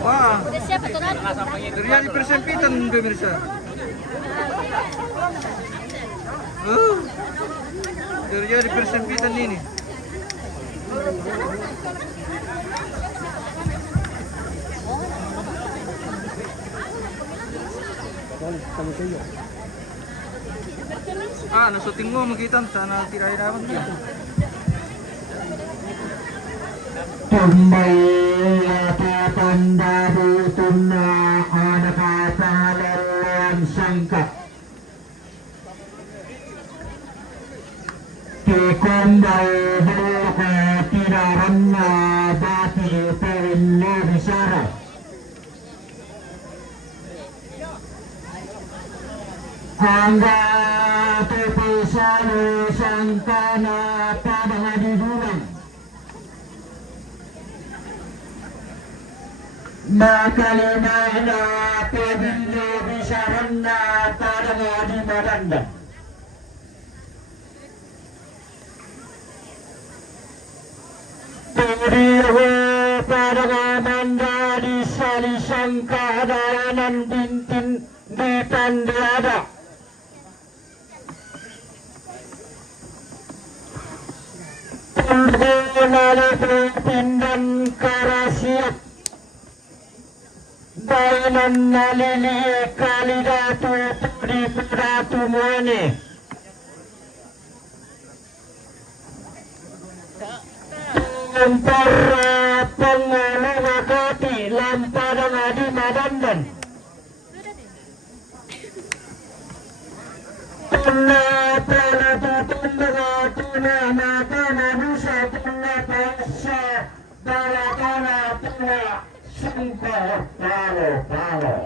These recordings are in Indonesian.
Wah, Udah siap aturan? terjadi persempitan pemirsa. Terjadi persempitan ini. Nasuting mo makita sana tirai dapat dia. Tunna anakatahalan sangka Kekumbay buka tiraranna bati perinno bisara Hangga tepisanu sangkana pada hadiduran Makalimana perinno bisaranna pada hadimaranda Puriho pada manda di salisang keadaan bintin di Pandiada. Purwonala pindan karasiat. Bainan nalili kalidatu di pudatu muane. Antara pengelola kati lampadang adi madandan Tuna tana tutunda tuna matana nusa tuna paisa balakana tuna sungka palo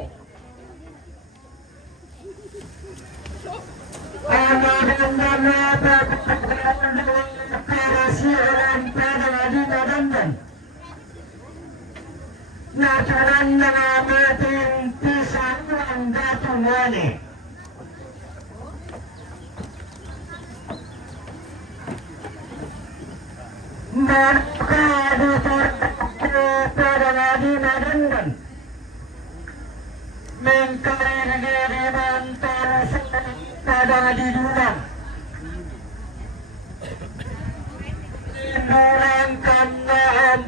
Anak-anak kerasian pada adi madandan Naturan namatin pisang datu mane Maka pada adi madandan Mengkari negeri mantar pada adi dulang Dulang karena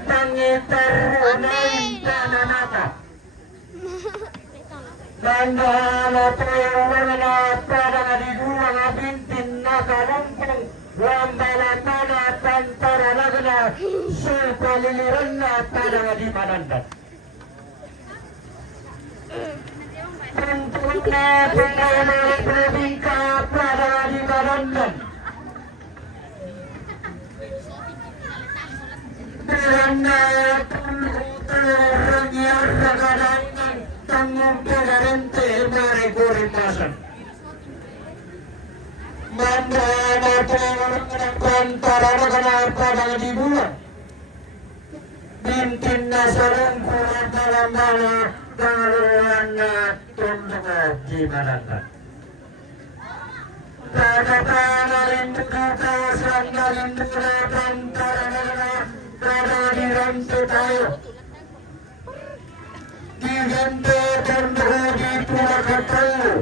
pangitar unain tanamata Bandala payawala pada adi dulang abintin nakalumpang Wambala pada tantara nagana Sulpaliliranna pada adi manandan Tentunya pengelola probingka pada adi manandan Karena orang yang kadang-kadang tanggung kegarante mereka Mandana antara negara pada di bulan Bintin nasarang kurang dalam mana Daluanna tunduk di manata Pada lindu kawasan lindu antara negara pada di rantai tayo Di rantai tunduk di pulau tayo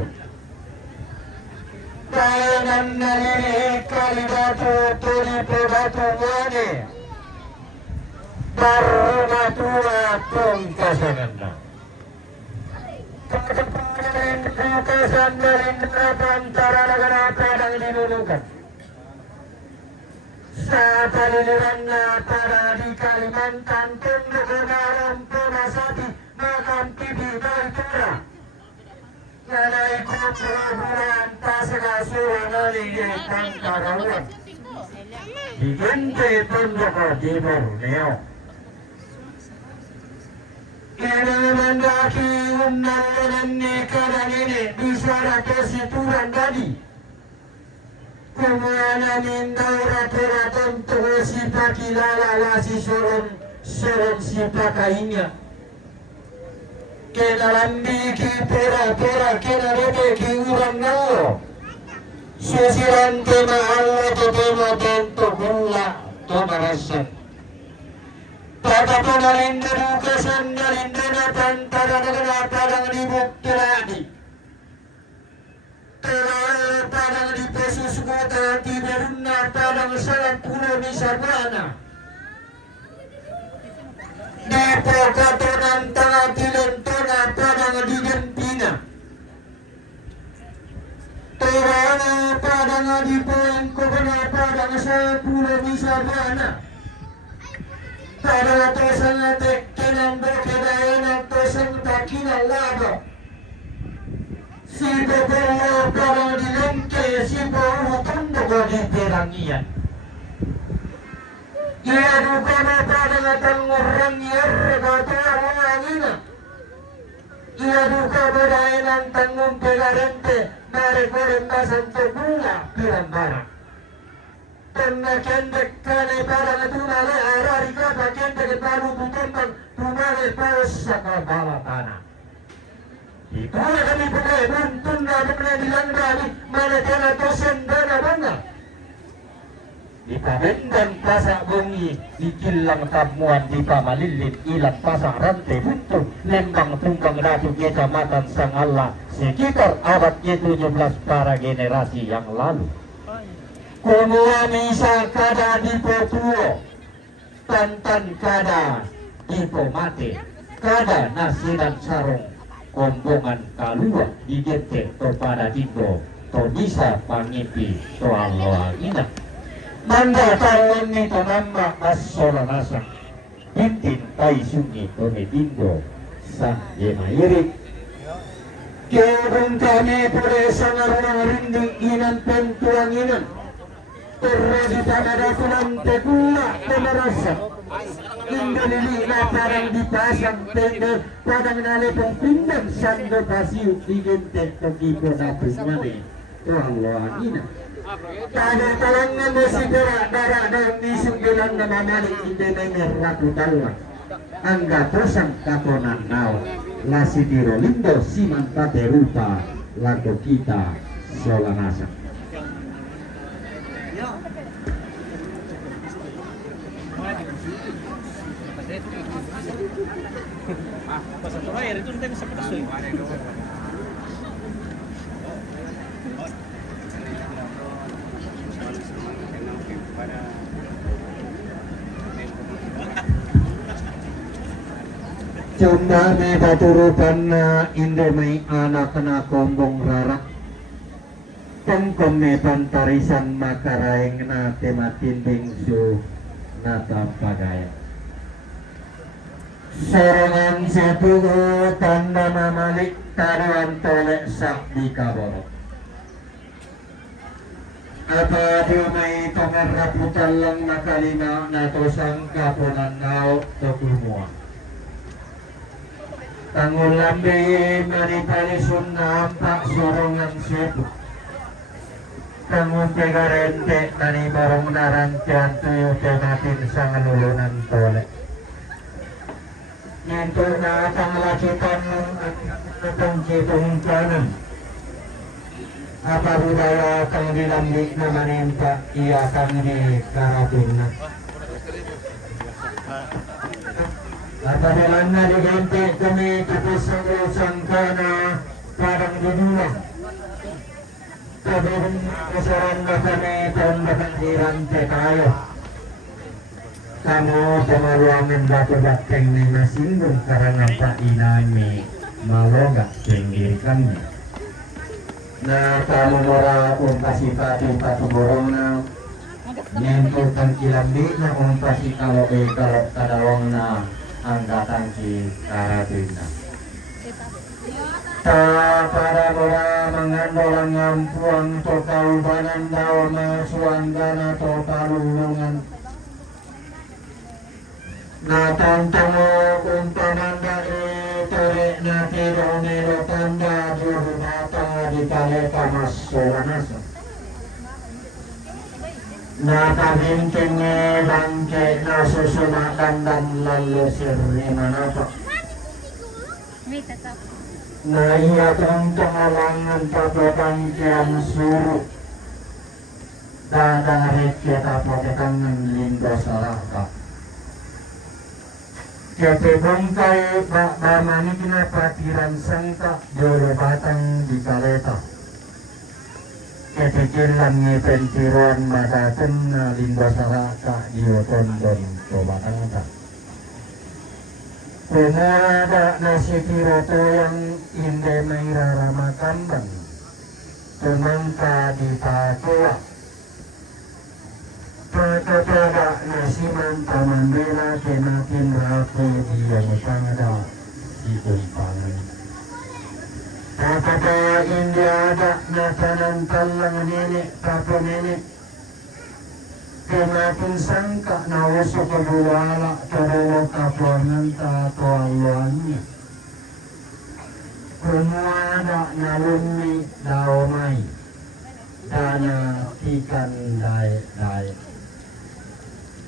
Bayangan nalini kalibatu tuli pedatu wane Baru matua pungkasananda Pungkasan melindra antara negara padang dinunukan Saat aliranna pada di Kalimantan Tunduk unaram punasati Makan tibi baikura Nanay kukuhuran tasagasuran naligitang karawan Higante tunduk di Borneo Kailangan daki umnalan ni karangini Bisara kesituran tadi Kumana mindaura peratan tuho sipa kilala lasi soron sipa kainya Kenalambi ki pera kenalebe ki urang nao Susiran tema Allah to tema tento hula to marasan Tata penalindana kesan nalindana kota Tiberuna Padang Salam Pulau di Sabana Depo Katonan Tengah Tilentona Padang di Gempina Terana Padang di Poin Kobana Padang Salam Pulau di Sabana Padang Tosan Tek Kenang Berkedayan Tosan Takinan Laba Si Bobolo Padang di Lengke Si Bobolo Tundoko di Perangian Ia Dukana Padang Tangurang Yerga Tuangina Ia Duka Badayanan Tanggung Pegarente Mare Korenda Santo Bunga Pirambara Tanda Kendek Kane Padang Tunale Arari Kata Kendek Palu Tutumpang Tunale Paus Sakabala Tanah Itulah kami pakai buntun na benar dilanggari mana kena tosen dana bangga. Dipabendang pasak bungi dikilang tamuan di pamalilit ilang pasang rantai buntu lembang tunggang ratu kecamatan Sang Allah sekitar abad ke-17 para generasi yang lalu. Kumuami sakada di Potuo, tantan kada di Pomate, kada nasi dan sarung. Kombongan kalua di gete kepada Tindo to bisa pangimpi to aloangina manda tangan ni to namba asola nasa hintin tai sungi to ni Tindo sang yemairik kebun kami pure sangarang rinding inan pentuang inan terjadi pada tulang tekula temerasa Indalili na parang dipasang tender padang nalipong pindang sando pasiu digente kegipo na tumani to Allah ina kada talangan mo sigura dara dalam disunggilan na mamalik hindi na meratu dalawa angga tosang katonan nao lasi di Rolindo siman pate rupa lago kita solanasa Pasal terakhir itu nanti bisa pedas tuh. Cuma me baturupan na indo may anak na kombong rara Tengkom me pantarisan makaraeng na tematin bingsu na tampagaya Sorongan sepugo tanda mamalik taruan tolek sak di kaboro Apa diumay tongan raputan lang nakalina na tosang kapunan nao to kumua Tanggul lambi manipalisun na ampak sorongan sepu Tanggul pegarente nani barong narantian tuyo tenatin sang lulunan tolek Nanti na panglakitan ng kitong kanan apa budaya kang dilambik na manimpa iya kang di karatin na apa dalam na diganti kami tapos ang usang kana parang dinulang kabirong kasaran na kami taon bakangirante tayo kamu pemaluangan batu-bateng ni masinggung karena pak inami maloga pinggirkannya na kamu mora umpasi patu borong na nyentukan kilambi na umpasi kalau kadawang na anggatan ki karatina ta para mora mengandolang ngampuang to kaubanan daw masuanggana to palulungan Natantango kung pamanda tore na tiro nero tanda durumata di paleta mas solanasa. Natabinting bangke na susunatan dan lalu sirri manapa. Na iya kong tangalangan papatang kiam suru. Dadarit kita papatangan lindo saraka. Kete bangkai bamani kina patiran sangka jolo batang di kaleta ketikilan ngipen tiruan mataten limba saraka dioton don coba ada. Penada nasi tiroto yang indah mairarama kambang temangka di patua pada nasi manta mandela kemakin rapi dia pada si kumpangan pada India ada nakanan talang nenek papa nenek kemakin sangka na uso kabuwala karuwa kapuangan tato aluannya Rumada nalumi daomay dana ikan dai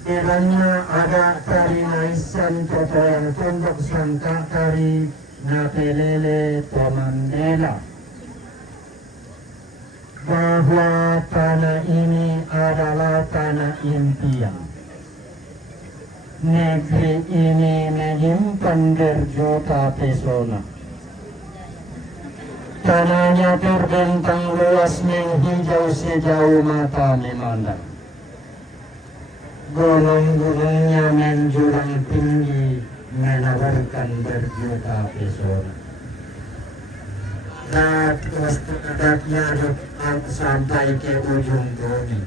Iranya ada kari naisan toto yang tunduk sangka kari na pelele to Mandela bahwa tanah ini adalah tanah impian. Negeri ini menyimpan berjuta pesona. Tanahnya terbentang luas menghijau sejauh mata memandang. Gunung-gunungnya menjulang tinggi menawarkan berjuta pesona. Adatnya sampai ke ujung bumi.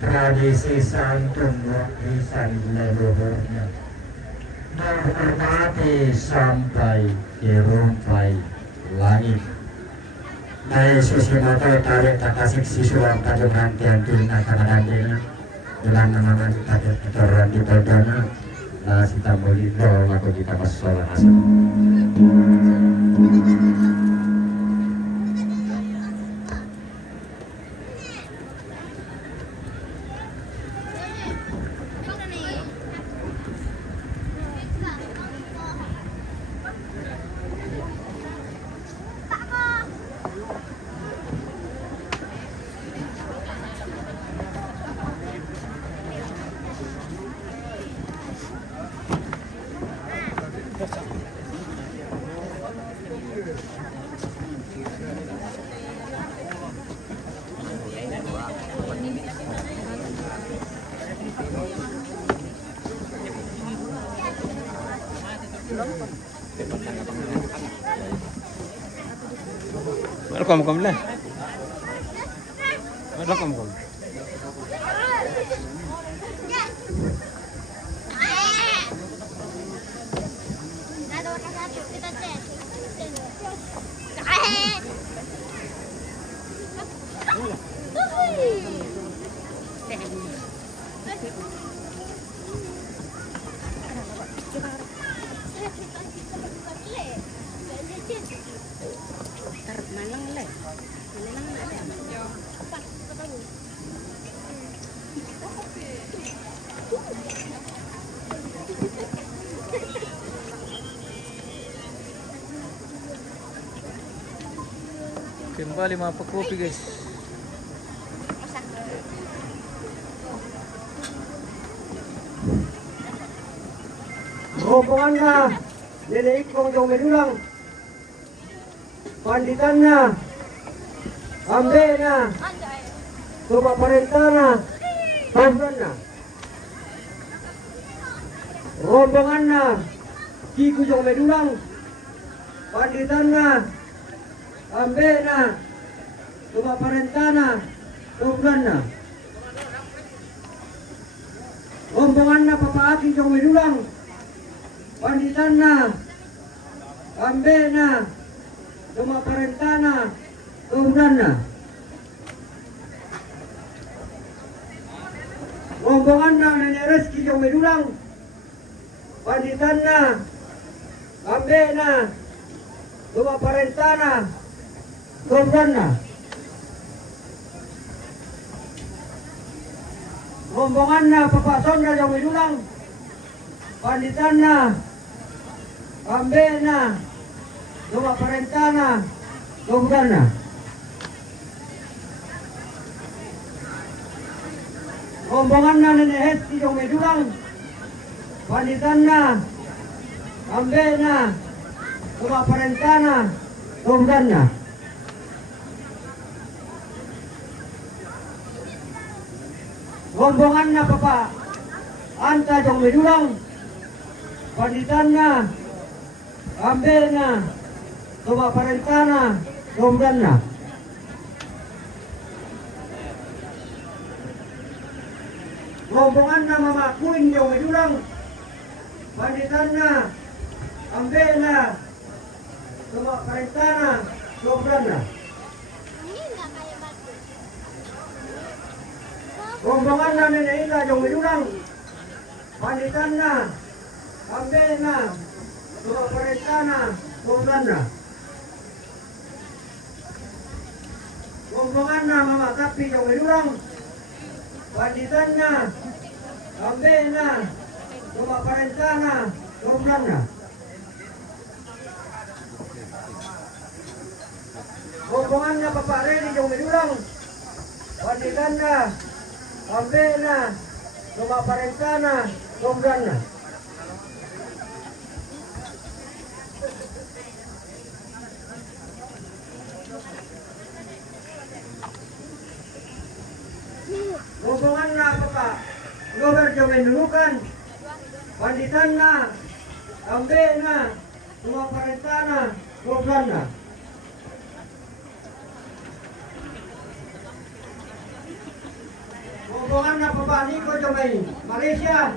Tradisi santun warisan leluhurnya menghormati sampai ke rumpai langit. Nai susimoto tarik takasik sisuang kadungan tiantin akamadandina ulang nama kita keteran di badana sita mulido aku kita masalah asal. Welcome lah. Welcome. Kembali mga kopi guys. Rombongan na Nenek Ikong Jong Medulang, Panditan na, Ambe na, Tuba Parentana, Pamban na. Rombongan na Kiku Jong Medulang, Panditan na, Ambe na, Tuba Parentana, Pamban na. Rombongan na Papa Aking Jong Medulang, Panditan na, Ambe na, Tuba Parentana, Pamban na. Rombongan na Nenek Reski Jong Medulang, Panditan na, Ambe na, Tuba Parentana, Pamban na. Rombongan na Papa Sondra Jong Medulang, Panditan na, Ambe na, Tuba Parentana, Pamban na. Rombongan na Nenek Hesti Jong Medulang, Panditan na, Ambe na, Tuba Parentana, Pamban na. rombongan na Papa Anta Jong Medulang, panditan na, ambe na, tumaparentana, romdan na. Rombongan na Mama Queen Jong Medulang, panditan na, ambe na, tumaparentana, romdan na. Rombongan na Neneila Jong Medulang, panditan na, ambe na, tumaparentana, romdan na. Rombongan na Mama Kapi Jong Medulang, panditan na, ambe na, tumaparentana, romdan na. Rombongan na Papa Reni Jong Medulang, panditan na, ambe na, tumaparentana, romdan na. Rombongan na Papa Robert Jong Mendunukan, panditan na, ambe na, tumaparentana, romdan na. Rombongan na Papa Nico Jomay Malaysia,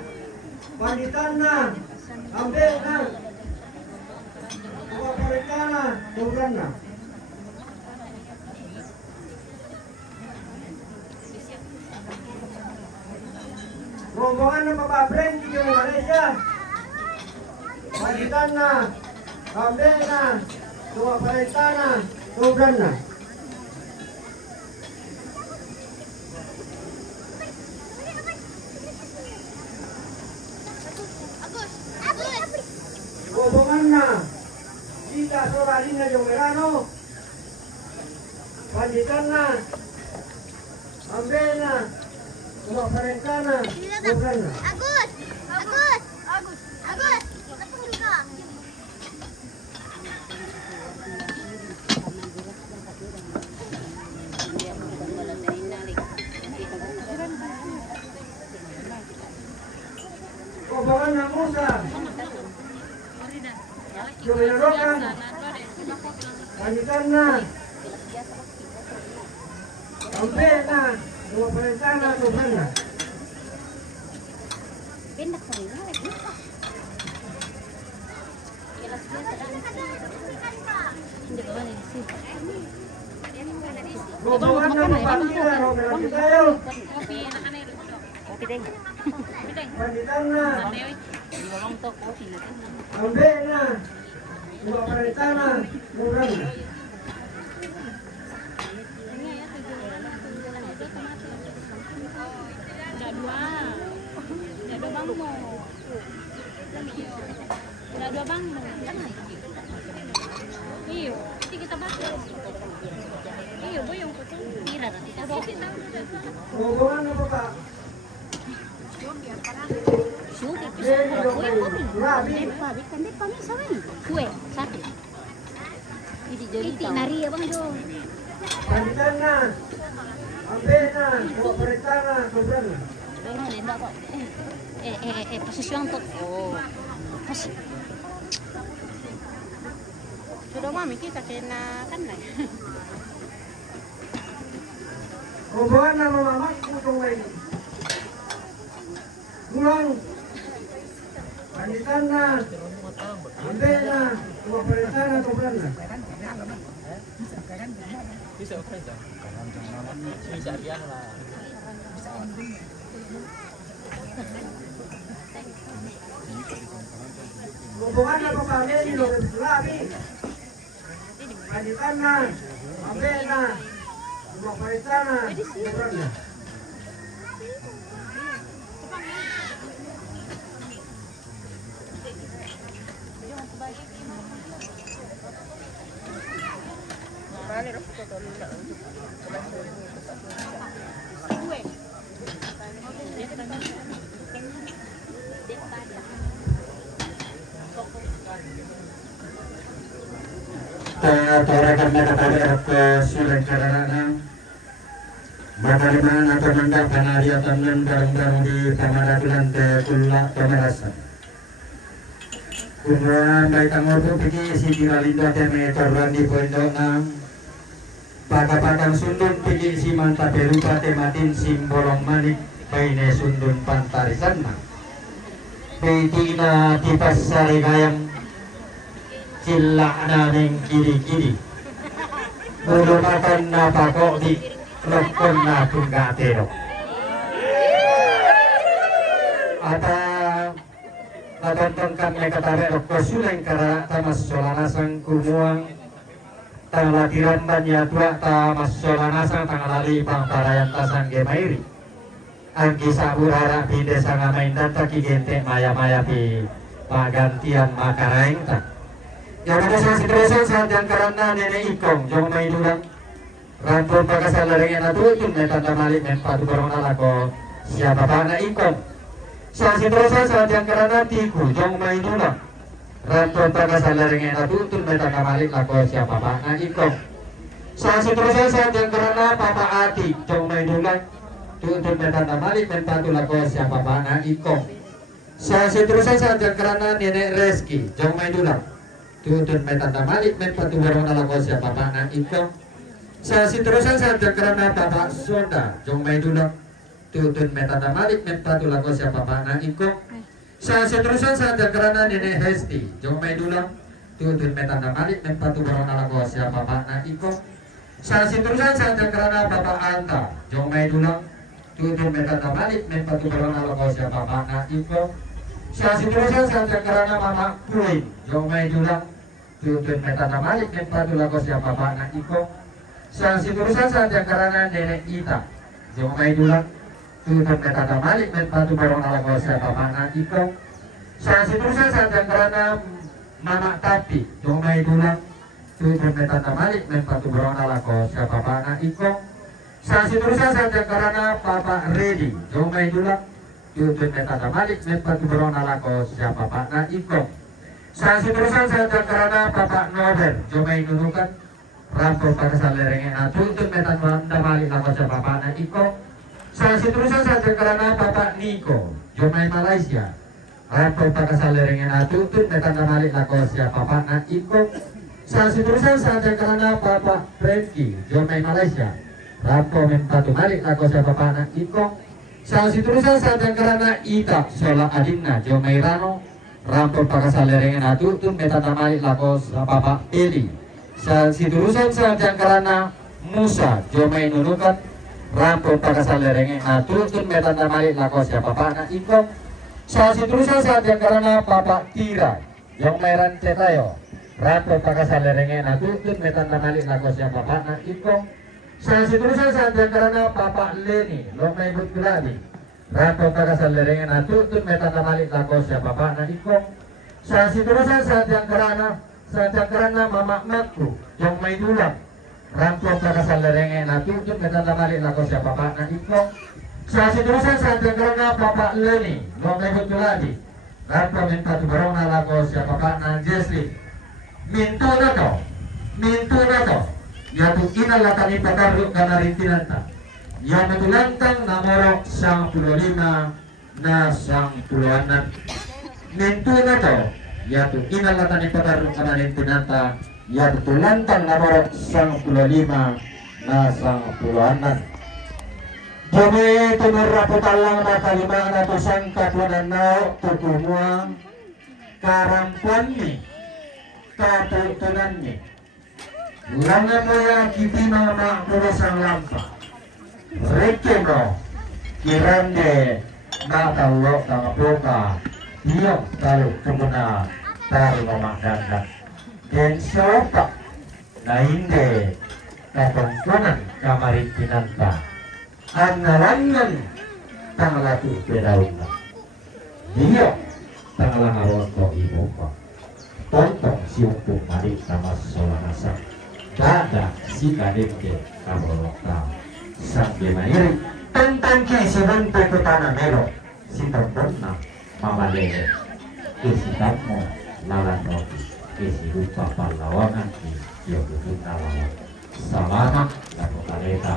panditan na, ambe na, tumaparentana, romdan na. Rombongan ng Papa Brenky Jomay Malaysia, panditan na, ambe na, tumaparentana, romdan na. Rombongan na Sita Soralina Jong Merano, panditan na, ambe na, tumaparentana, romdan na. Agus! Agus! Agus! Agus! Napang ka? Rombongan ng Musa Jong Menarokan, panditan na, ambe na, tumaparentana, romdan na. Pindak sa nila. Rombongan ng Papa Tila Romelan Kitayo, panditan na, ambe na, tumaparentana, romdan na. Dua bang mo. Iyo, hindi kita baca. Iyo, boy yung kuto. Mira, kita baca. Rombongan ng Papa Sudah, Jenny Jomay Rabi, Hindi pa mi sa rin. Kue, satu. Iti nari abang do. panditan na, ambe na, tumaparentana, romdan na. Dono lenda ko. Posisyon to. Oh. Kasi. Sudah mami kita kena kan na. Rombongan ng Mama Masku Jomay Gulang, panditan na, ambe na, tumaparentana, romdan na. Bisa oke dah. Bisa dia lah. Rombongan ng Papa Reni Rabi, panditan na, ambe na, tumaparentana, romdan na. Tora karena kembali ke silang karana Mataliman atau mendak panariatan nan barang-barang di Pamaratulan te Kulak Pamarasan. Kumpulan baik tangor po pigi si Kinalinda te metorran di pondok ng Pagapatang sundun pigi si Manta Perupa te matin simbolong manik paine sundun pantarisan na. Piti na tipas sarigayang sila naming kiri-kiri. Mulumakan na pako di Lokon na tunggatero. Ata natontong kami katabi Lokko suleng kara tamas solanasang kumuang tanglatiran banya tua tamas solanasang tanglalali pang parayan tasang gemairi. Ang kisabur harap di desa ngamain data kigente maya-maya pi pagantian makaraing ta. Yang ada sa situasi saat yang karena nenek ikong jong may dulang Rampun pagkasalaringin na tutun may tandamalik may patubarong nalako siya baba na ikong. Sa situasa sa yang karena tiku jong may dulang. Rampun pagkasalaringin na tutun may tandamalik lako siya baba na ikong. Sa situasa sa yang karena papa ati jong may dulang. Tutun may tandamalik may patulako siya baba na ikong. Sa situasa sa yang karena nenek reski jong may dulang. Tutun may tandamalik may patubarong nalako siya baba na ikong. Sa situasi saat karena Bapak Sonda jong may dulang tutun metanda malik mentadulako siya Bapak na ikong. Sa situasi saat karena Nenek Hesti jong may dulang tutun metanda malik mentadulako nalako siya Bapak na ikong. Sa situasi saat karena Bapak Anta jong may dulang tutun metanda malik mentadulako nalako siya Bapak na ikong. Sa situasi saat karena Mama Puin jong may dulang tutun metanda malik mentadulako siya Bapak na ikong. Sa siturusan saat yang karena Nenek Ita jong may dulang tutun metanda malik met patu barong alako siya Bapak na ikong. Sa siturusan saat yang karena Mama Tapi jong may dulang tutun metanda malik met patu barong alako siya Bapak na ikong. Sa siturusan saat yang karena Papa Redi jong may dulang tutun metanda malik met patu barong alako siya Bapak na ikong. Sa siturusan saat yang karena Papa Novel jong may nunukan Rampung pagkasalerengin na tutun metan damali lako sa Bapak na ikong. Sa siturusan sa karena Bapak Niko jomay Malaysia. Rampung pagkasalerengin na tutun metan damali lako sa Bapak na ikong. Sa siturusan sa karena Bapak Frenky jomay Malaysia. Rampung mempatumalik lako sa Bapak na ikong. Sa siturusan sa karena Ita Sola Adinna jomay Rano. Rampung pagkasalerengin na tutun metan damali lako sa Bapak Eli. Sa siturusan sa yang karena Musa jomay nunukan rampung pagkasalerengin na tutun metanda malik lako siya Bapak na ikong. Sa siturusan sa yang karena Bapak Tira yung mayran tayo rampung pagkasalerengin na tutun metanda malik lako siya Bapak na ikong. Sa siturusan sa yang karena Bapak Leni yung may butgulali rampung pagkasalerengin na tutun metanda malik lako siya Bapak na ikong. Sa siturusan sa yang karena Mama Matku yung may dulang rampung pagkasalerengin na tutun metanda malik lako siya Bapak na ikong. Sa siturusan sa yang karena Bapak Leni yung may butgulali rampung mentatubarong na lako siya Bapak na Jesli. Minto na to yatu inalatan ipatarlo kanarintinanta yang matulantang namorok sang 15 na sang puluhanan. Minto na to yatu inalatan ipatarlo kanarintinanta yang tulantang namorok sang 15 na sang puluhanan. Jadi tumiraputan lang na kalima na to sang katwanan na tutumuang karampuan ni katutunan ni. Langan mo ya kitina na kurosang lampa. Reke mo kirande natalo ng boka iyong talo tumuna talo mamakdanda. Den sopa na hindi katungkunan kamarintinanta. Ang nalangan tangalatu pedauna. Iyo tangalangaron ko ibo ko. Tontong siumpung mari sama solanasa. Dada si kadeke kabolokta sambil mairi tentang kisihan pekutana mero si tempurna mamalele isi tamu lalan roti isi rupa pahlawanan ki yogutun nalawan samana laku kaleta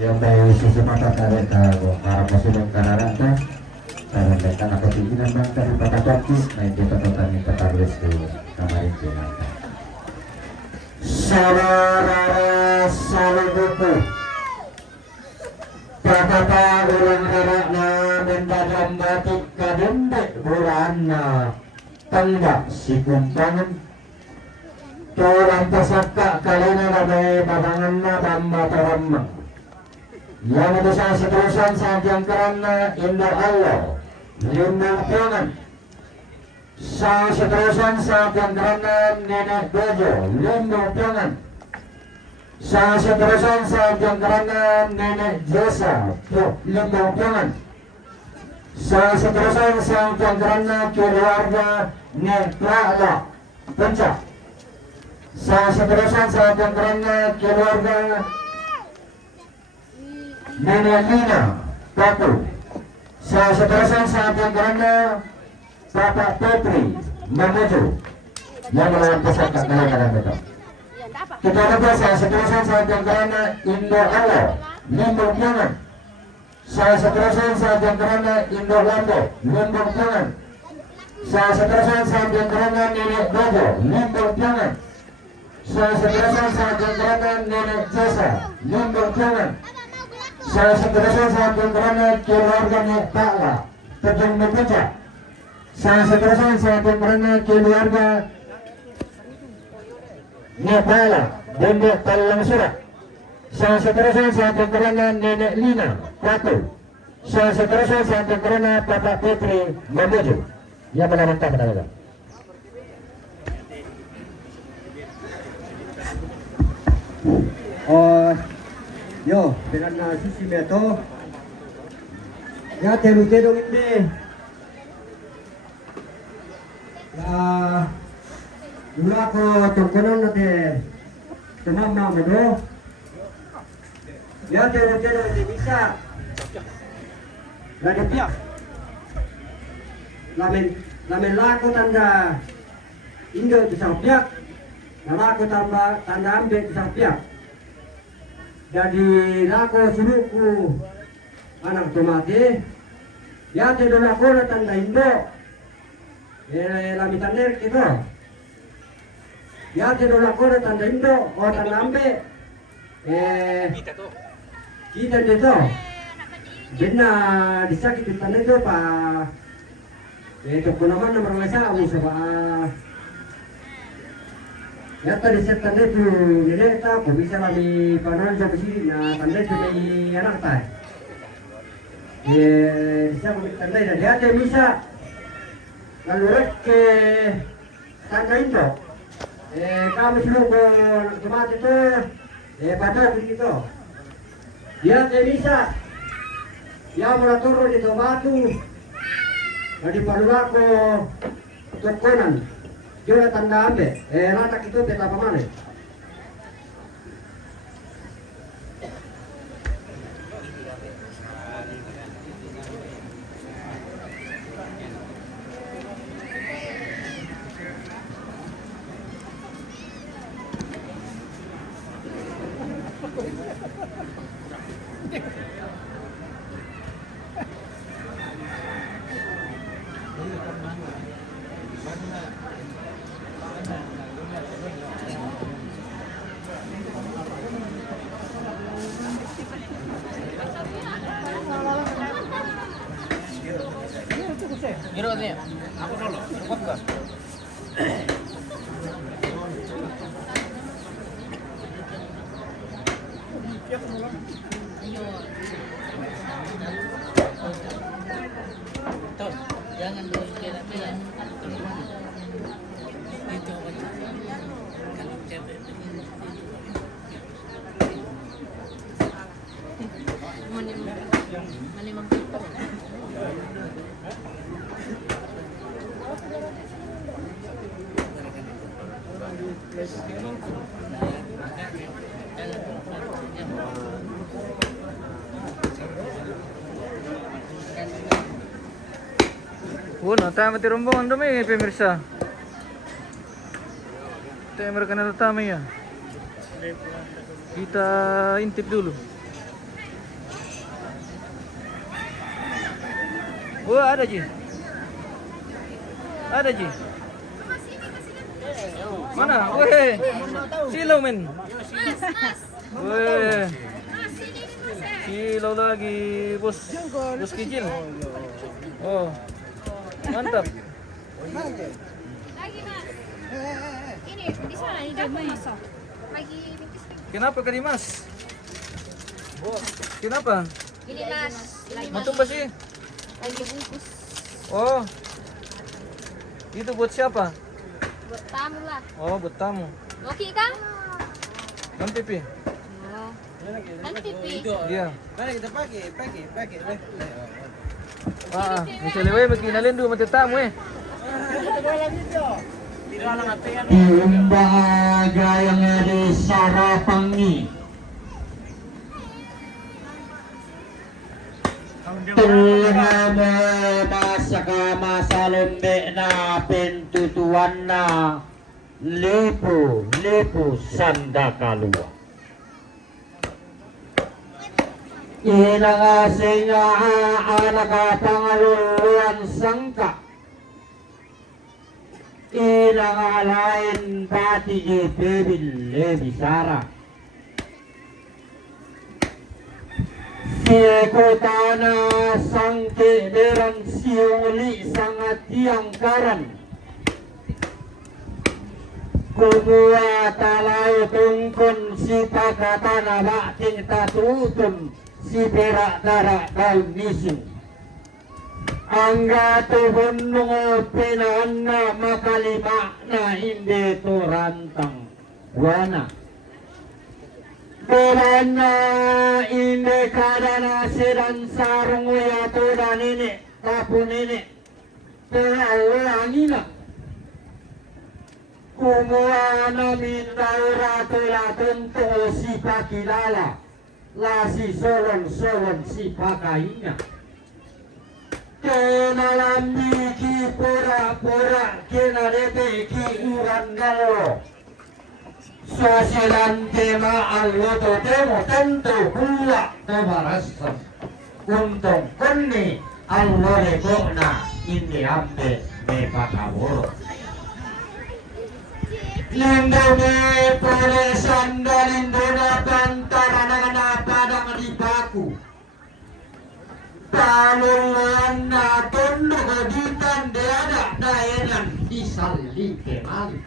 Yang dari sisi mata tarik ke arah positif kanan kan, karena mereka apa pimpinan bangsa di kota Turki, main di kota ini tertarik di kamar itu. Saudara salubuku, kata ulang geraknya mendalam batik kadendek bulanna tenggak si kumpangan. Tulang pesaka kalina rabe babanganna bamba taramma. Yang itu saya seterusan saat yang kerana indah Allah lindung piangan. Saya seterusan saat yang kerana nenek dojo lindung piangan. Saya seterusan saat yang kerana nenek jasa lindung piangan. Saya seterusan saat yang kerana keluarga neklala pencak. Saya seterusan saat yang kerana keluarga Nenek Lina, Patu. Saya seterusan saat yang kerana Bapak Petri, Mamuju, yang melawan pesaka dalam itu. Kita lupa saya seterusan saat yang kerana Indo Allah, Limbung Piangan. Saya seterusan saat yang kerana Indo Lambo, Limbung Piangan. Saya seterusan saat yang kerana Nenek Dojo, Limbung Piangan. Saya seterusan saat yang kerana Nenek Jasa, Limbung Piangan. Saya seterusnya saat yang kerana keluarga Nek Ta'la Tejung Mepeca. Saya seterusnya saat yang kerana keluarga Nek Ta'la Dendek Talang Surat. Saya seterusnya saat yang kerana Nenek Lina Patu. Saya seterusnya saat yang kerana Bapak Petri Mamuju. Ya benar-benar benar. Yo, dengan sisi meto, ya telu-telu ini, ya, dulu aku tungguan nanti, teman do, ya telu-telu ini bisa, dari pihak, lamen laku tanda Indo bisa pihak, laku tanda ambil bisa pihak. Jadi laku suruhku anak tomate ya tidak laku tanda Indo lami tander gitu ya tidak laku tanda Indo tanda ambe kita itu benar disakit tanda itu pak itu penaman nomor masa aku coba ya tadi saya tanda itu jadi tak aku bisa lagi panon sampai sini nah tanda itu dari anak tak bisa tanda itu dia bisa lalu ke tanda itu kami suruh ke tempat itu pada begitu dia bisa dia mulai turun di batu dari paluako tokonan dia tanda ambe, latak itu peta pamane. Giro nih. Aku dulu. Cukup enggak? Tuh, jangan dulu jalan-jalan. Itu apa? Kalau capek begini. Manimang kita. Tayo mati rombongan dumi pemirsa. Tayo mereka natatama ya. Kita intip dulu. Wah, ada Ji. Ada Ji. Mana? Weh. Silau men. Weh. Silau lagi, bos. Bos kicil. Oh. Mantap. Lagi mas. Ini di sana ini dia masak. Lagi bingkis. Kenapa ka Dimas? Kenapa? Ini mas. Mantuk ba sih? Lagi bungkus. Oh. Itu buat siapa? Buat tamu lah. Oh, buat tamu. Oke kang? Kan pipi? Oh. Kan pipi. Iya. Mari kita pakai. Ah, misalnya we magkinalin dulu mati tamu eh. Imbaga yang ada Sarapangi Tulama masa lembe na pintutuan na Lepo sanda kalua Inangasing anak pangaluluan sangka Inangalain pati jepebil lebisara Siekotana sangke deran siuli sangat tiang karan Kumua talayo tungkon si pakatana bating tatutun si perak darak daun nisu Angga tuhun nungo pinana makalima na inde to rantang wana Perana inde kadana sedan sarung ya to danine tapunine Terangina Kumua namin daura tola tentu si pakilala Lasi solon si pakainya Kenalam ki pura-pura kenarete ki uran galo Suasilan tema allo to temo tentu hula tebarasam Untung kuni allo lekona ini ambe me pakaboro Lindungi pare sandalinduna pantara na padang di baku Talungan na tondo koditan deada daenan disalli kemali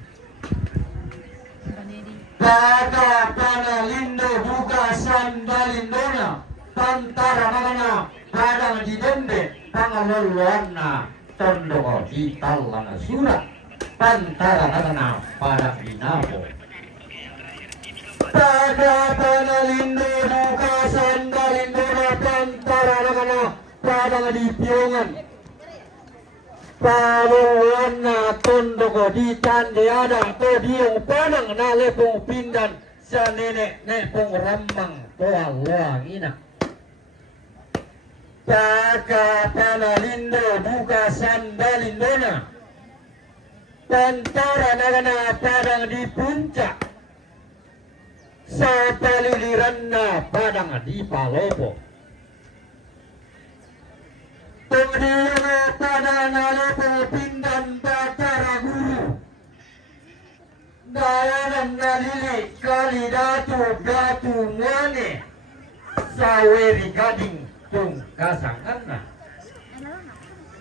Pada panalindo buka sandalinduna pantara na padang di dende pangaluluan na tondo koditan lana surat Pantara na para pinabo Pada panalindo buka sandalinduna pantara na padang di piungan Paluan na tondo ko di tande ada to diong padang na lepong pindan sa nenek nepong ramang to Allah ina Paka panalindo buka sandalindona Pantara na padang di puncak sa paliliran na padang di palopo. Pemdiana pada nalopo pindan batara guru. Dayanan nalili kali datu muane. Saweri gading tung kasanganna.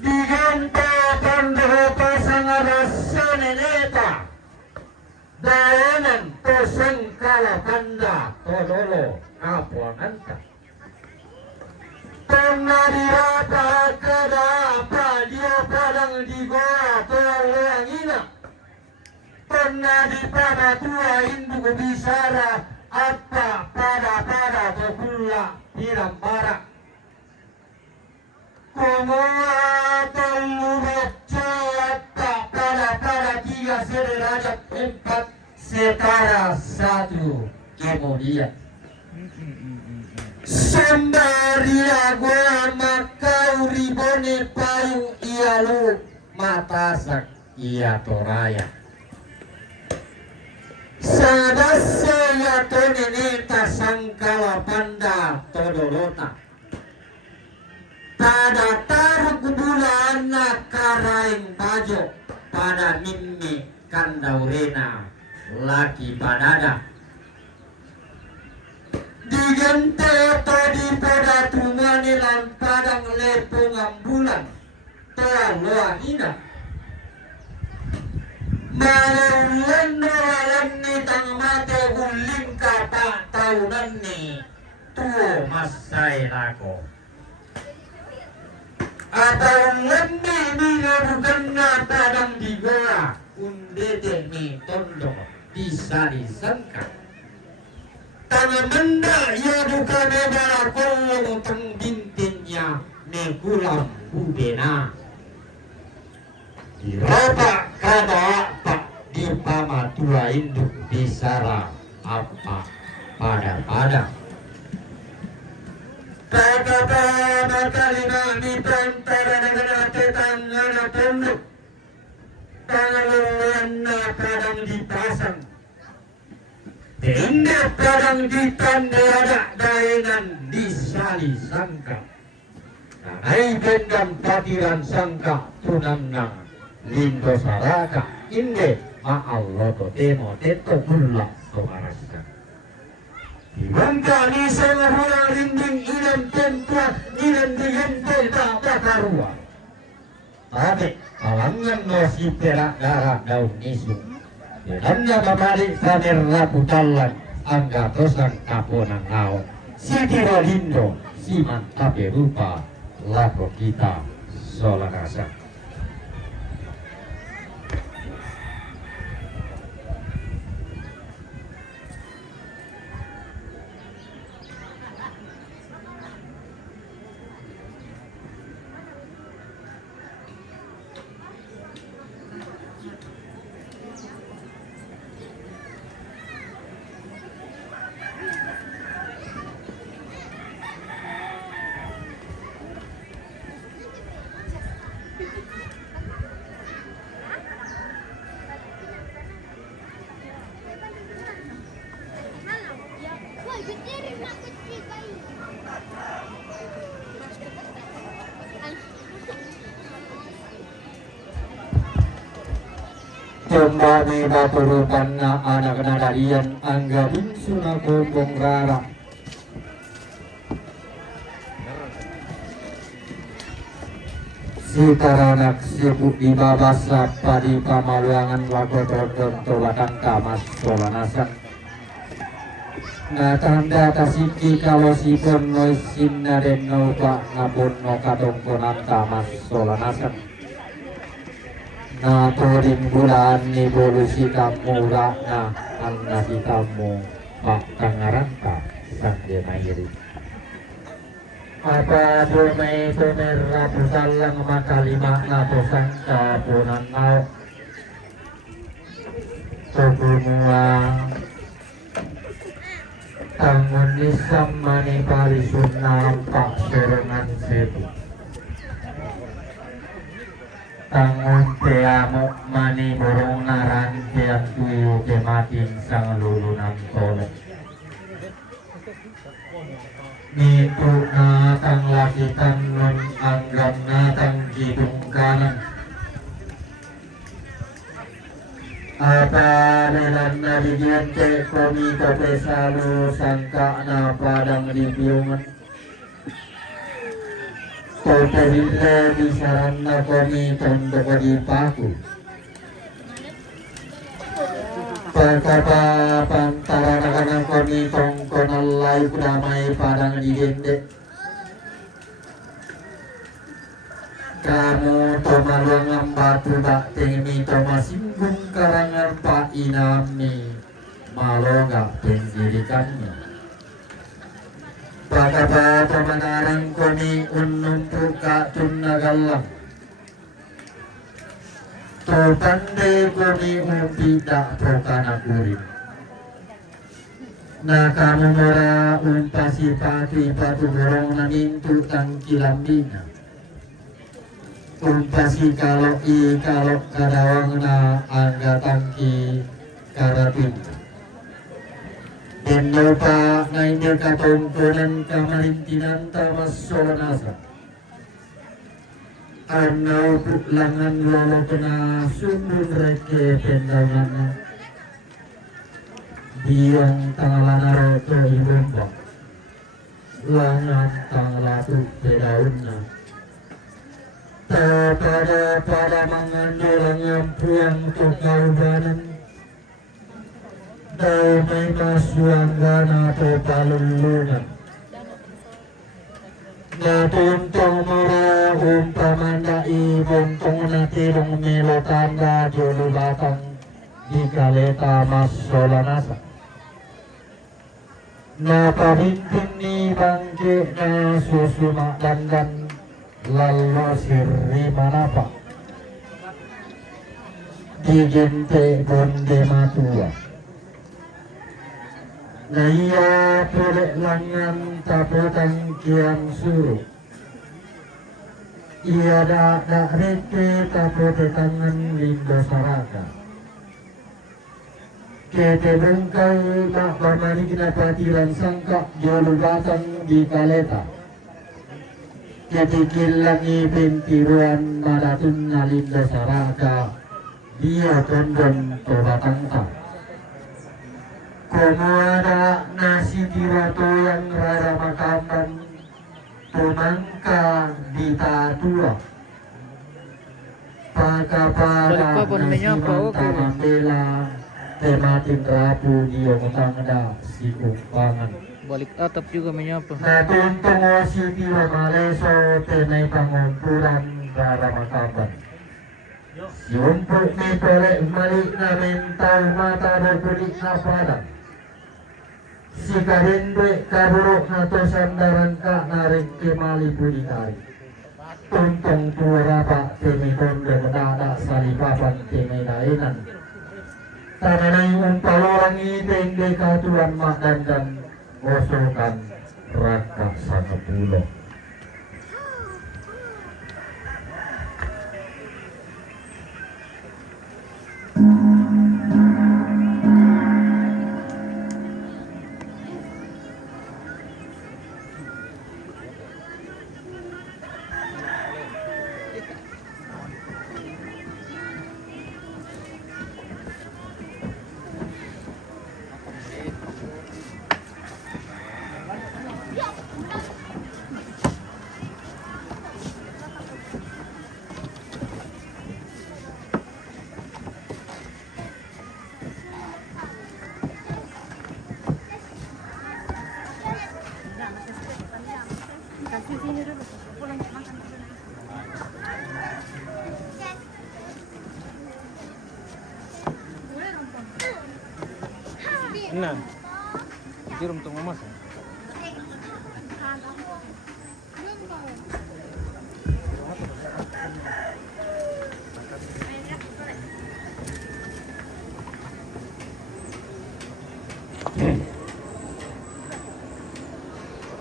Diganta pandaho pasangara saneneta. Dayanan toseng kala panda tololo aponanta. Pernah dirata kada apa dia padang di goa tolongina. Pernah di pada tua induk bisara apa pada tokula hiram barak. Kumua telurut cata pada tiga sederajat empat setara satu kemudian. Sembari agua makau ribone payung ialu matasak ia toraya. Sadasa ya toneneta sangkala panda todorota. Pada taruk bulan karaing bajo pada mimmi kandaurena laki padada. Digante tadi pada tumane lan padang lepung ambulan telah ina. Malang walan ni tang mate guling kata tahunan ni tuo masai lako. Atau ngendi ni bukan na padang di goa undete ni tondo bisa disangka. Tangan benda ya duka nebara kolong tang bintinnya nekulam budena. Dirata kada apa di pamatua induk bisara apa pada. Kata-kata kalina ni pantara dengan tetangga pondok. Tangan padang dipasang. Tenda padang ditanda ada daengan disali sangka. Nanai bendam patiran sangka tunanang lindo saraka inde ma'allah to temo teto kulla to arasa. Ibangka ni sama hulang rinding inan tempa inan dihentel tak karua. Tapi alangan no si perak darah daun nisu. Denamnya mamari kaner rapu talan angga tosan kaponan nao. Si tiro lindo si mantape rupa lako kita solanasa. Kembali baturupan na anak nadalian angga bingsu na kumbong rara. Si taranak sibuk di babasa padi pamaluangan lagu todon tolakang tamas solanasan. Na tanda tasiki kalau si pon noisin na den naupa ngabon no katongkonan tamas solanasan. Na turing bulan ni bolusi kamu na ang nakitamu pak kangarangka sangge mairi. Apa dumay tumera pusalang makalima na posangka punan nao. Tukumua tangun nisam mani palisun na pak sorongan setu. Tangun teamo mani borong naran tiang tuyo kematin sang lulunan tolong. Nitu na tang lakitan nun anggam na tang kidung kanan. Apa melan na digiente komi kope salu sangka na padang dibiungan. Kope hille bisaran na komi tondo di paku. Perkata pantara na komi tongkon alai kudamai padang digende. Kamu tomaluang batu bak temi tomasinggung karangan pak inami maloga pendidikannya. Pakapa tomanarang koni unnumpu tunagalang. Topande koni umpida pokana kurim. Na kamu mora umpasi pati patu borong namintu tangkilambina. Umpasi kalau kadawang na angga tangki karapin. Dan lupa ngainil katongkonan kamarintinan tamas solanasa. Anau buklangan lolo kena sumbun reke pendangan. Diong tangalana roto ibomba. Langan tangalatu pedaunna. Pada mengandung yang puang tukaubanan damai masuanggana atau palulunan natuntong mura umpamanda ibuntong natirong melotanda julu batang di kaleta mas solanasa napabintin ni bangke na susuma dandan lalu sirri manapa digente bonde matua naya pulek langan tapotang kiam suruh ia dak reke tapote tangan lindo saraka kete bengkai mak pamani kinapatiran sangka jolu batang di kaleta ketikil lagi pintiruan madatun nalinda saraka dia tondon tobatangta komo ada nasi tirato yang rara makamban tumangka di tatua pakapada nasi mantaman bela tematin rapu dia mutangda si kumpangan Balik atap juga menyapa. natuntong ositi wa maleso tenay pangumpuran rara makaban. Siumpuk ni tolek malik na mental mata berkulit na padang. Si karindwe kaburuk na to sandaran ka naring kemali budikari. Tuntong tuwara pa temi kondo dada salipapan temi dainan. Tananay umpalulang iteng katuan makdandan. Osokan raka sana pulau. Kasih sini dulu. Pulang makan. 6. Kirim untuk mama.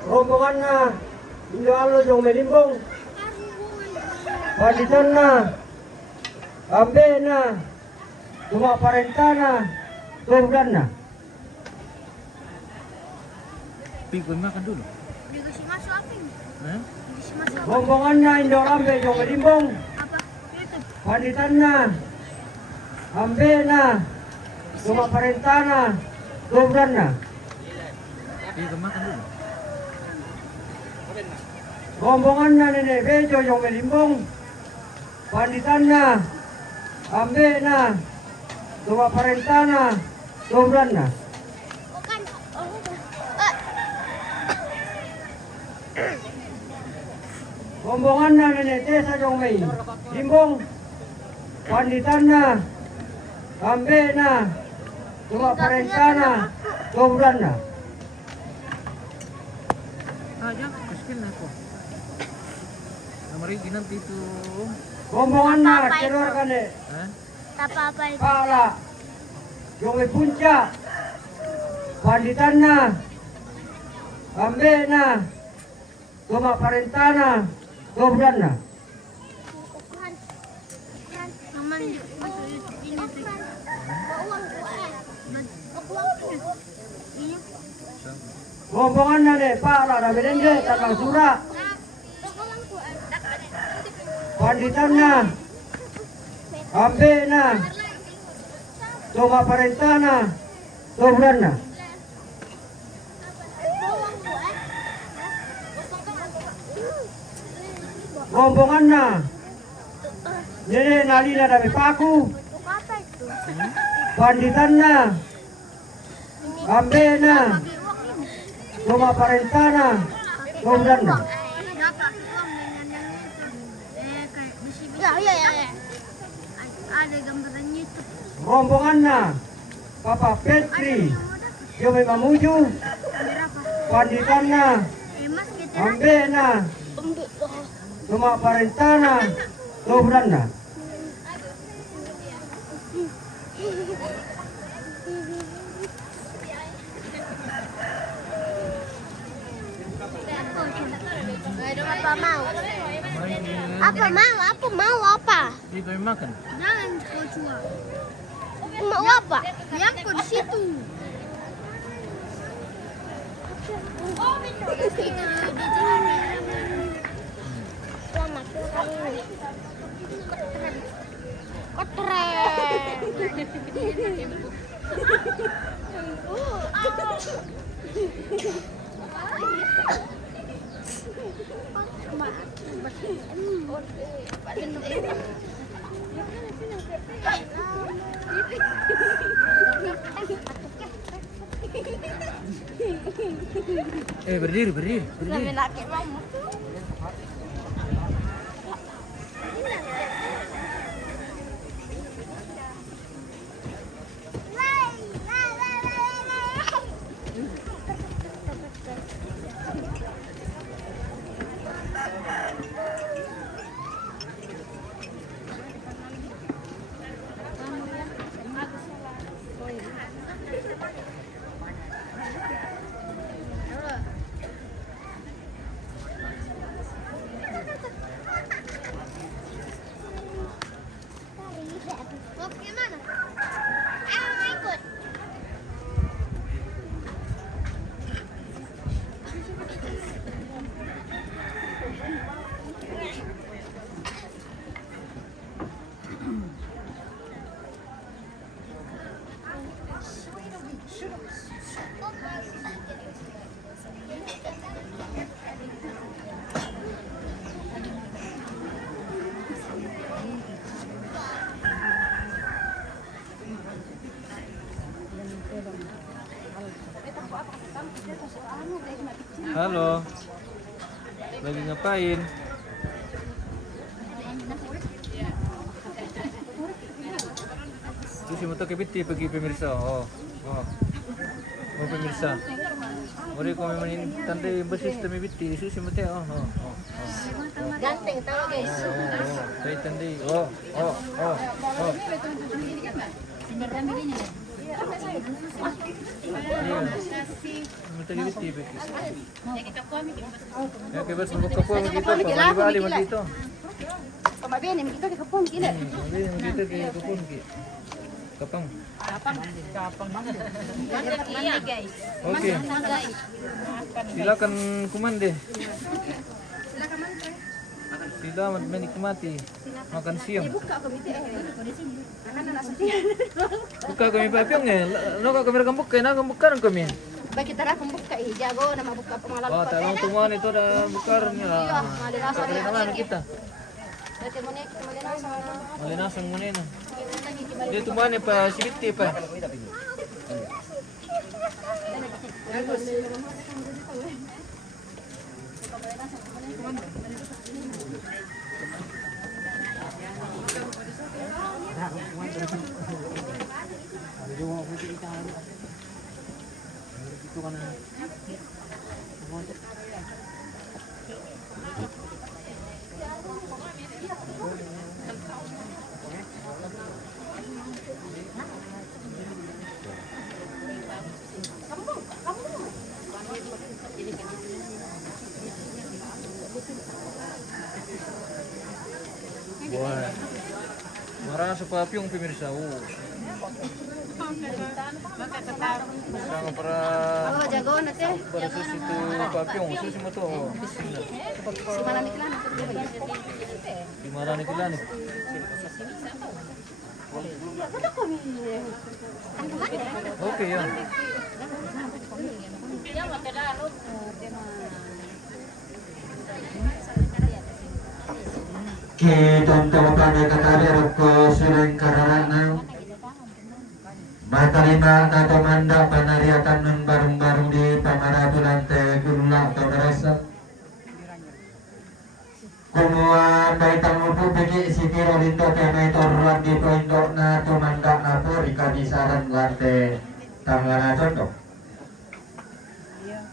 rombongan na Indo alo jong melimbong paditan na ambe na cuma parentana tuhan na Pi, gue makan dulu. Dikasih apa ini? Hah? Dikasih apa? Rombongan na Indor Ambe yung Limbong. Apa? Itu. Panditan na. Ambe na. Tumaparenta na. Dobran na. Iya, makan dulu. Rombongan na Nene Bejo yung Limbong. Panditan na. Ambe na. Tumaparenta na. Dobran na. Bukan. Rombongan na Nene Tesa yung Limbong. Panditan na. Ambe na. Tumaparenta na. Dobran na. Aja, kasihin na ako. Namarigi nanti itu. Rombongan na. Teror ka ne. Hah? Apa-apa itu? Para. Yung puncak. Panditan na. Ambe na. Tumaparenta na. Dobran na. Aman. Ini tuh. Ini. Rombongan na ne. Para na belende. Takang sura. Panditan na. Ambe na. Tumaparenta na. Dobran na. Rombongan na. Nene nali na dami paku. Apa itu? Panditan na. Ambe na. Tumaparenta na. Dobran na. Ya. Ada gambarannya itu. Rombongan na. Papa Petri. Yung may mamuju. Berapa? Panditan na. Mas kita. Ambe na. Tumaparenta na. Dobran na. Apa mau? Apa mau? Apa mau apa? Ini kami makan. Jangan kau jual. Mau apa? Yang kau di situ. Selamat keren. Berdiri. Oke, mana? Mau ikut. Halo. Lagi ngapain? Susi mo to kibiti pagi pemirsa. Oh. Pemirsa. Mari ko main tandai basis temi biti susi mo te. Oh. Ganteng tahu guys. Tay tandai. Oh. Minta gitu tipe. Ya kebas buka po dito, pabali mo dito. Pamabini, kita ke kapon, gila. Pabali mo dito kay kapon ki. Kapang. Iya guys. Oke. Guys. Silakan kumande. Selamat menikmati makan siang. Buka kami teh. Buka kami papyong ya. No kami rekam buka na bukan kami. Baik kita rakam buka jago nama buka pengalaman. Wah, talong tuman itu ada bukarnya lah. Iya, malinasan Kali naman kita. Dati mo na kita malinasan. Malinasan mo na yun. Dia tuman pa sibiti pa. Wah, marah sa papyong pemirsa. Sama para Oh, jago na teh. para susi itu papyong susi mo to. Si malamig lang. Di mana nih kilan? Oke ya. Kita pada kata roko sering karana matalima na komanda panariatan ng barong-barong di pamaratulan te gulula atau merasa kumuha baitang upo bigi si Tiro Lindo te may toruan di poindo na tumanda na po ikabisaran lante tangana contoh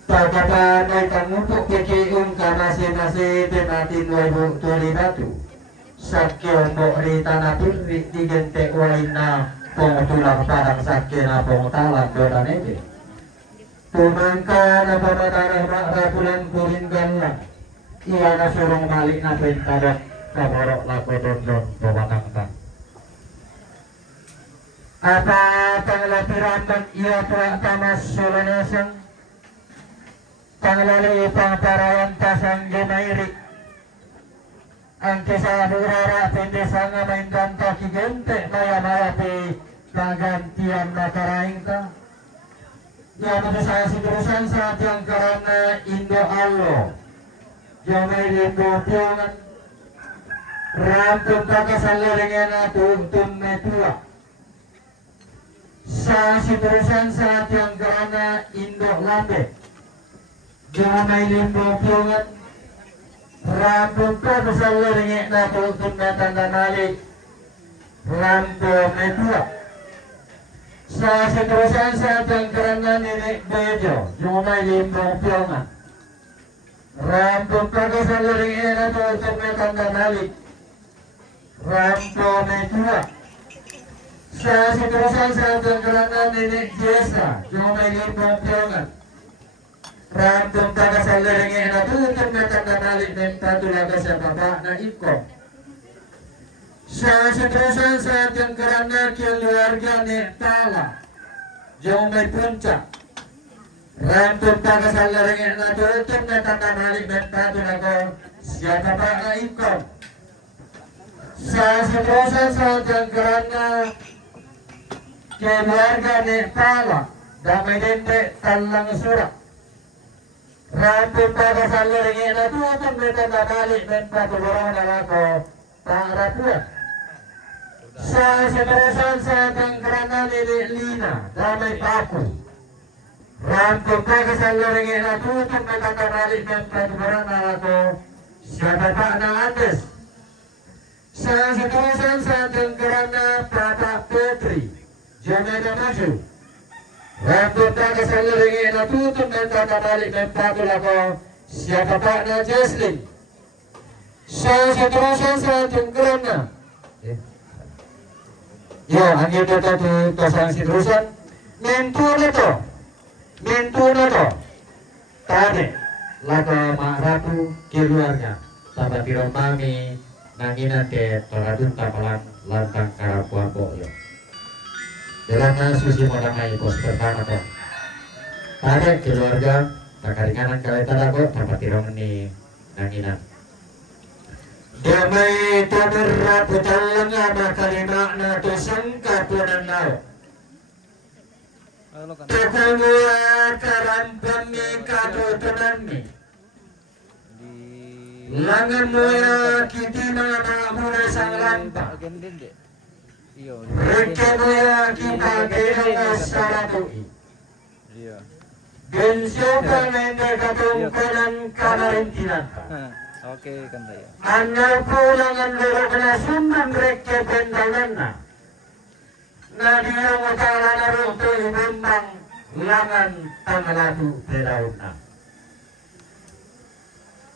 pagkata baitang upo bigi kamasi-masi tematin waibu tuli batu sakyo mo rita na pirri digente wain na pengutulang parang sakyo na pengutalan doa nebe tumangka na pamatarang rapulan kuringgan lang iya na surong malik na pintadok kaborok lako dondon pemanangkan apa panglapiran dan iya tuak tamas solonesang panglali pangparayan tasang gemairik ang kisah hurara pendesanga main ganta kigente maya-maya pi kagantian makaraing ka ya pada saya sidurusan saat yang karena Indo Allo Jomai Lindo Piangan Rampung kakasaleringan na tuntun metua sa sidurusan saat yang karena Indo Lambe Jomai Lindo Piangan Rampung ka kasaleringan na tuntun metanda nalik Rampung metua sa sidurusan saat yang karena Nenek Bejo Jomai Lindo Piangan Rampung kakasaleringan na tuntun metanda nalik Rampung metua sa sidurusan saat yang karena Nenek Jesa Jomai Lindo Piangan Rampung kakasaleringan na tuntun metanda nalik Nempatulaga sa baba na ikon sa sidurusan saat yang karena keluarga ni Tala Jomai Puncak Rampung kakasaleringan na tuntun metanda nalik Nempatulaga sa baba na ikon sa sidurusan saat yang karena keluarga ni Tala Damai Dente Talang Surat Rampung kakasaleringan na tuntun metanda nalik Nempatulaga na Pangrapuan sa sidurusan saat yang karena Lili Lina Damai Paku Rampung kakasaleringan na tuntun metanda nalik Nempatulaga na siapa Pak na Andes sa sidurusan saat yang karena Papa Petri Jangan maju Rampung kakasaleringan na tuntun metanda nalik Nempatulaga siapa Pak na Jesslyn sa sidurusan saat yang karena ya angin dito to sa sidurusan mentuno to tade laga maarapu keluarga tata tiro mami nangina ke taradun tapalan lantang karapuan boyo Dalam susi modamai poster tanah kok. Tare keluarga takaringanan kali tada kok dapat tirong ni nanginan. Damai tamerra putalang ama kalima na to sangka punanaw. Halo kan. Tukumua karampam mi katutunan mi. Di Langan mo ya kiti mga muna sang lampa. agen din deh. Iyo. Reke mo ya kita kaya sarado. Iya. Gensyo ka na hindi katungkulan kamarintinan ka. Oke kan saya. Anda pulang ang lorok na sundang reke pendalan na. Na diyang utala na rin ito ibundang langan tangalado pelaw na.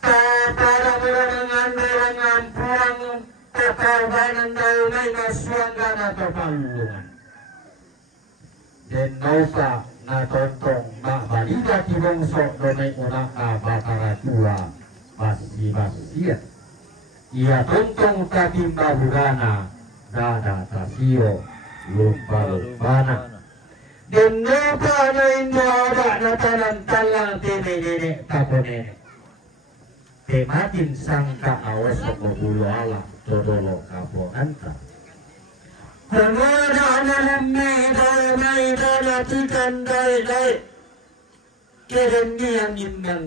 Para mula ng andalang ang pulang kakarbanan daw may maswangga na kapalungan. Den nauka na tontong mabalida tibongso do may una ka bakaratua basi-basiya. Ia tontong katimba burana dada tasio lumpa-lumpana. Den nauka na indo ada na talang tene-nene taponene. Tematin sangka awas pembulu ala todolo kaponanta. Pemada nalammi damai dalatikan dai kerenni yang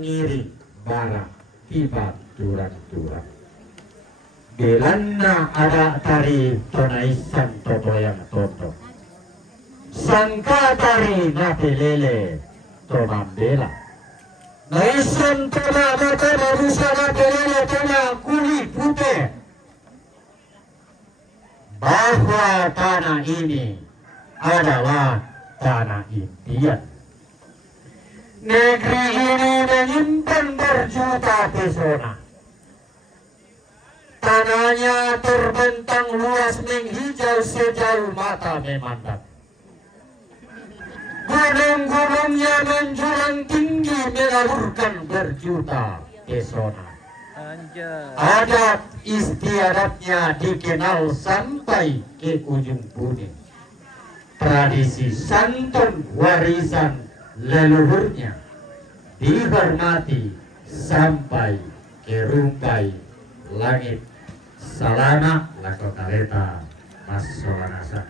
ngiri bara tiba turang-turang. Belanna ada tari tonaisan toto yang toto. Sangka tari napelele tomambela. Naisan tona mata manusia napelele tona kulit putih. Bahwa tanah ini adalah tanah impian. Negeri ini menyimpan berjuta pesona. Tanahnya terbentang luas menghijau sejauh mata memandang. Gunung-gunungnya menjulang tinggi mengalurkan berjuta pesona. Anjay. Adat istiadatnya dikenal sampai ke ujung bumi. Tradisi santun warisan leluhurnya dihormati sampai ke rumpai langit. Salama lakotaleta masolanasa.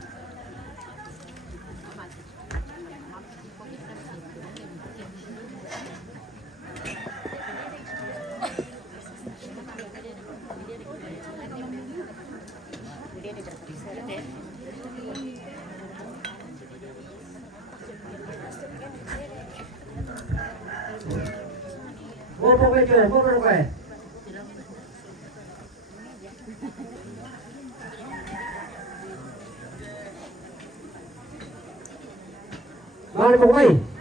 Bobo bejo, bobo kue. Mana bobo?